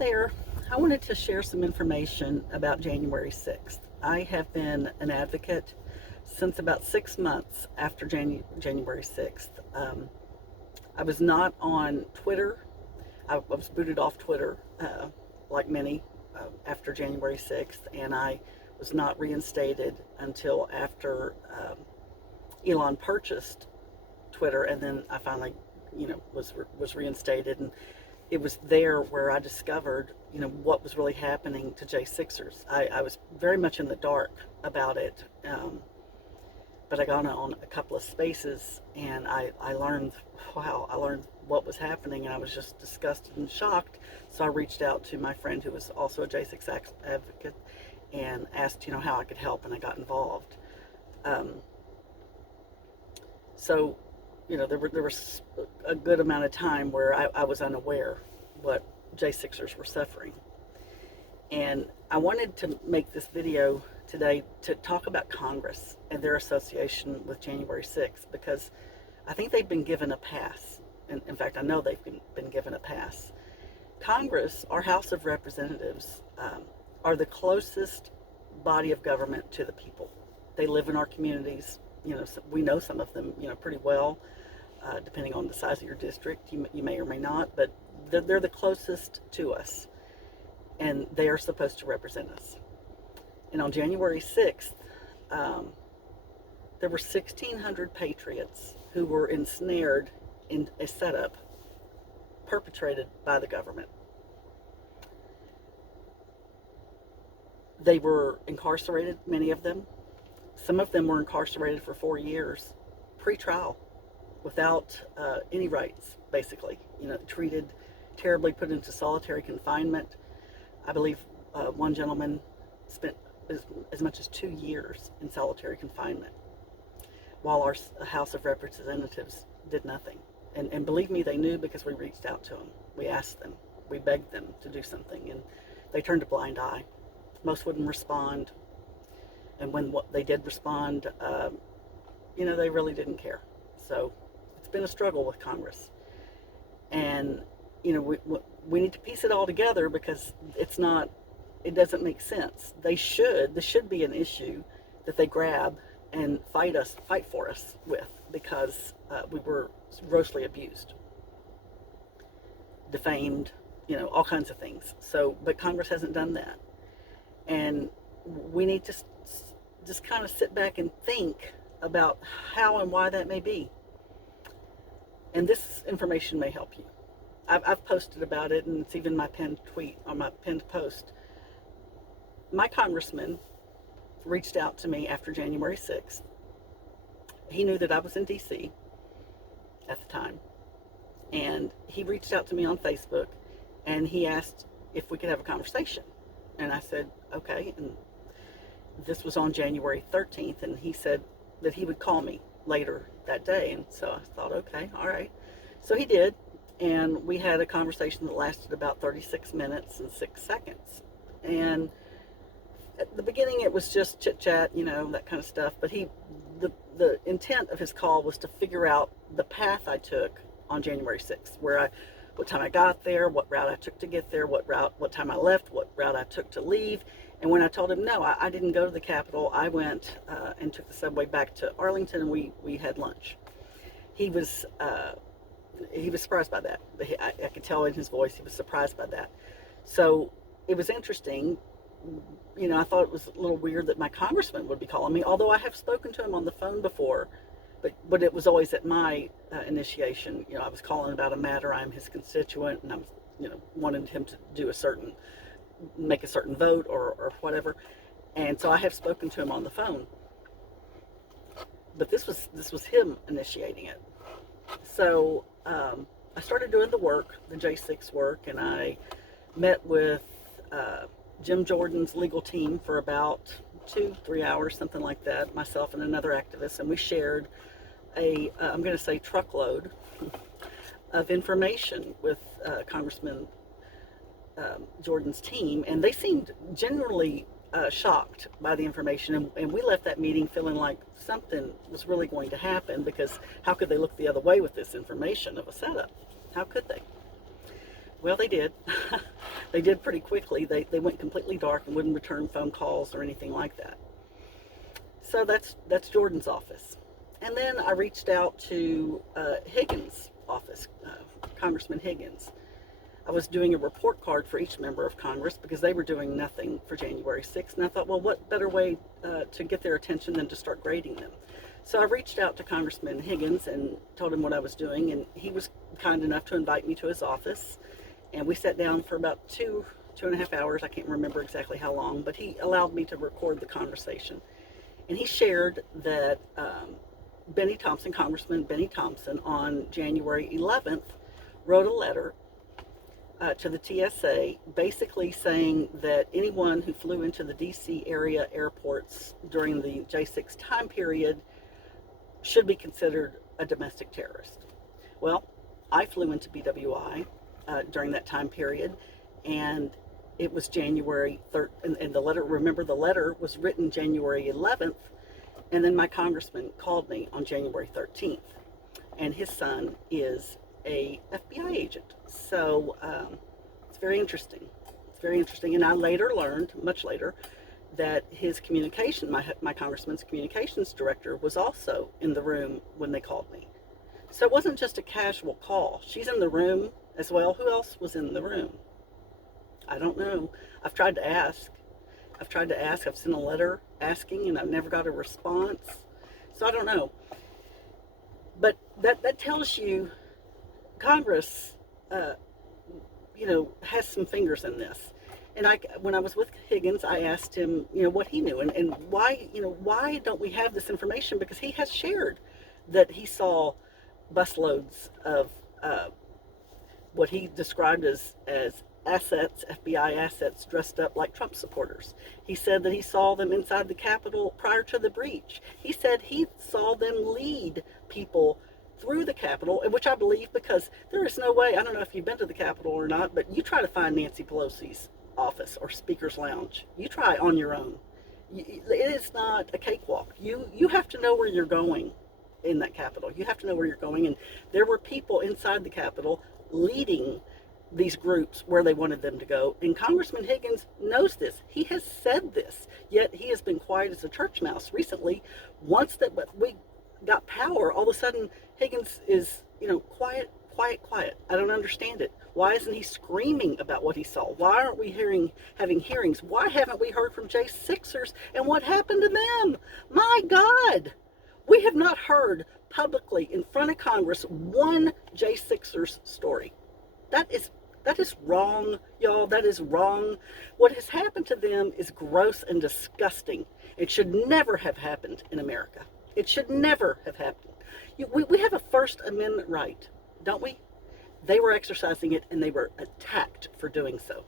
there. I wanted to share some information about January 6th. I have been an advocate since about 6 months after January 6th. I was not on Twitter. I was booted off Twitter, like many, after January 6th, and I was not reinstated until after Elon purchased Twitter, and then I finally, was reinstated. And it was there where I discovered, what was really happening to J6ers. I was very much in the dark about it, but I got on a couple of spaces, and I learned, wow, I learned what was happening, and I was just disgusted and shocked. So I reached out to my friend who was also a J6 advocate and asked, how I could help, and I got involved. So there was a good amount of time where I was unaware what J6ers were suffering. And I wanted to make this video today to talk about Congress and their association with January 6th, because I think they've been given a pass. And in fact, I know they've been given a pass. Congress, our House of Representatives, are the closest body of government to the people. They live in our communities. We know some of them, pretty well. Depending on the size of your district, you may or may not, but they're the closest to us, and they are supposed to represent us. And on January 6th, there were 1,600 patriots who were ensnared in a setup perpetrated by the government. They were incarcerated, many of them. Some of them were incarcerated for 4 years, pre-trial, without any rights, basically. Treated terribly, put into solitary confinement. I believe one gentleman spent as much as 2 years in solitary confinement, while our House of Representatives did nothing. And believe me, they knew, because we reached out to them. We asked them. We begged them to do something, and they turned a blind eye. Most wouldn't respond. And when they did respond, they really didn't care. So it's been a struggle with Congress. And, we need to piece it all together, because it doesn't make sense. This should be an issue that they grab and fight for us with, because we were grossly abused, defamed, all kinds of things. So, but Congress hasn't done that. And we need to just kind of sit back and think about how and why that may be. And this information may help you. I've posted about it, and it's even my pinned tweet or my pinned post. My congressman reached out to me after January 6th. He knew that I was in D.C. at the time, and he reached out to me on Facebook, and he asked if we could have a conversation. And I said, okay. And this was on January 13th, and he said that he would call me later that day. And so I thought, okay, all right. So he did, and we had a conversation that lasted about 36 minutes and 6 seconds. And at the beginning, it was just chit-chat, that kind of stuff. But the intent of his call was to figure out the path I took on January 6th, what time I got there, what route I took to get there, what time I left, what route I took to leave. And when I told him, no, I didn't go to the Capitol, I went and took the subway back to Arlington, and we had lunch. He was surprised by that. I could tell in his voice he was surprised by that. So it was interesting. I thought it was a little weird that my congressman would be calling me, although I have spoken to him on the phone before, but it was always at my initiation. I was calling about a matter. I'm his constituent, and I was, wanted him to make a certain vote or whatever. And so I have spoken to him on the phone. But this was him initiating it. So I started doing the J6 work, and I met with Jim Jordan's legal team for about 2-3 hours, something like that, myself and another activist, and we shared I'm going to say truckload of information with Congressman Jordan's team, and they seemed genuinely shocked by the information, and we left that meeting feeling like something was really going to happen, because how could they look the other way with this information of a setup? How could they? Well, they did. They did pretty quickly. They went completely dark and wouldn't return phone calls or anything like that. So that's Jordan's office. And then I reached out to Higgins' office, Congressman Higgins. I was doing a report card for each member of Congress because they were doing nothing for January 6th. And I thought, well, what better way to get their attention than to start grading them? So I reached out to Congressman Higgins and told him what I was doing. And he was kind enough to invite me to his office. And we sat down for about two and a half hours. I can't remember exactly how long, but he allowed me to record the conversation. And he shared that Benny Thompson, Congressman Benny Thompson, on January 11th, wrote a letter to the TSA basically saying that anyone who flew into the DC area airports during the J6 time period should be considered a domestic terrorist. Well, I flew into BWI during that time period, and it was January 3rd, and the letter, remember the letter was written January 11th, and then my congressman called me on January 13th, and his son is a FBI agent. So it's very interesting. It's very interesting. And I later learned, much later, that his communication, my congressman's communications director, was also in the room when they called me. So it wasn't just a casual call. She's in the room as well. Who else was in the room? I don't know. I've tried to ask. I've sent a letter asking, and I've never got a response. So I don't know. But that tells you Congress, has some fingers in this. And when I was with Higgins, I asked him, what he knew and why don't we have this information? Because he has shared that he saw busloads of what he described as assets, FBI assets, dressed up like Trump supporters. He said that he saw them inside the Capitol prior to the breach. He said he saw them lead people through the Capitol, which I believe, because there is no way, I don't know if you've been to the Capitol or not, but you try to find Nancy Pelosi's office or Speaker's Lounge. You try on your own. It is not a cakewalk. You have to know where you're going in that Capitol. You have to know where you're going, and there were people inside the Capitol leading these groups where they wanted them to go. And Congressman Higgins knows this. He has said this, yet he has been quiet as a church mouse recently. Once that we got power, all of a sudden Higgins is, quiet. I don't understand it. Why isn't he screaming about what he saw? Why aren't we having hearings? Why haven't we heard from J6ers and what happened to them? My God, we have not heard publicly in front of Congress one J6ers story. That is wrong, y'all. That is wrong. What has happened to them is gross and disgusting. It should never have happened in America. It should never have happened. We have a First Amendment right, don't we? They were exercising it, and they were attacked for doing so.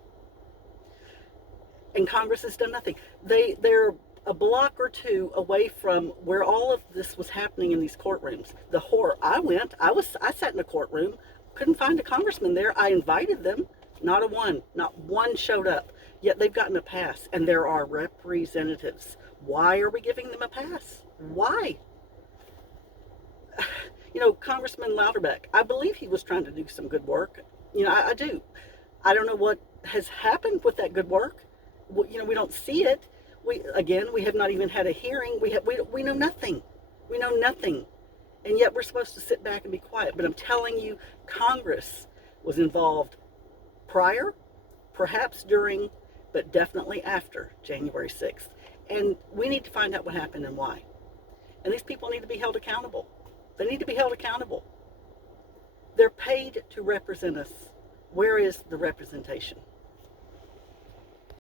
And Congress has done nothing. They're a block or two away from where all of this was happening in these courtrooms. The horror. I sat in a courtroom, couldn't find a congressman there. I invited them. Not one showed up. Yet they've gotten a pass, and there are representatives. Why are we giving them a pass? Why? Congressman Louderbeck, I believe he was trying to do some good work. I do. I don't know what has happened with that good work. We don't see it. We have not even had a hearing. We know nothing. We know nothing. And yet we're supposed to sit back and be quiet. But I'm telling you, Congress was involved prior, perhaps during, but definitely after January 6th. And we need to find out what happened and why. And these people need to be held accountable. They need to be held accountable. They're paid to represent us. Where is the representation?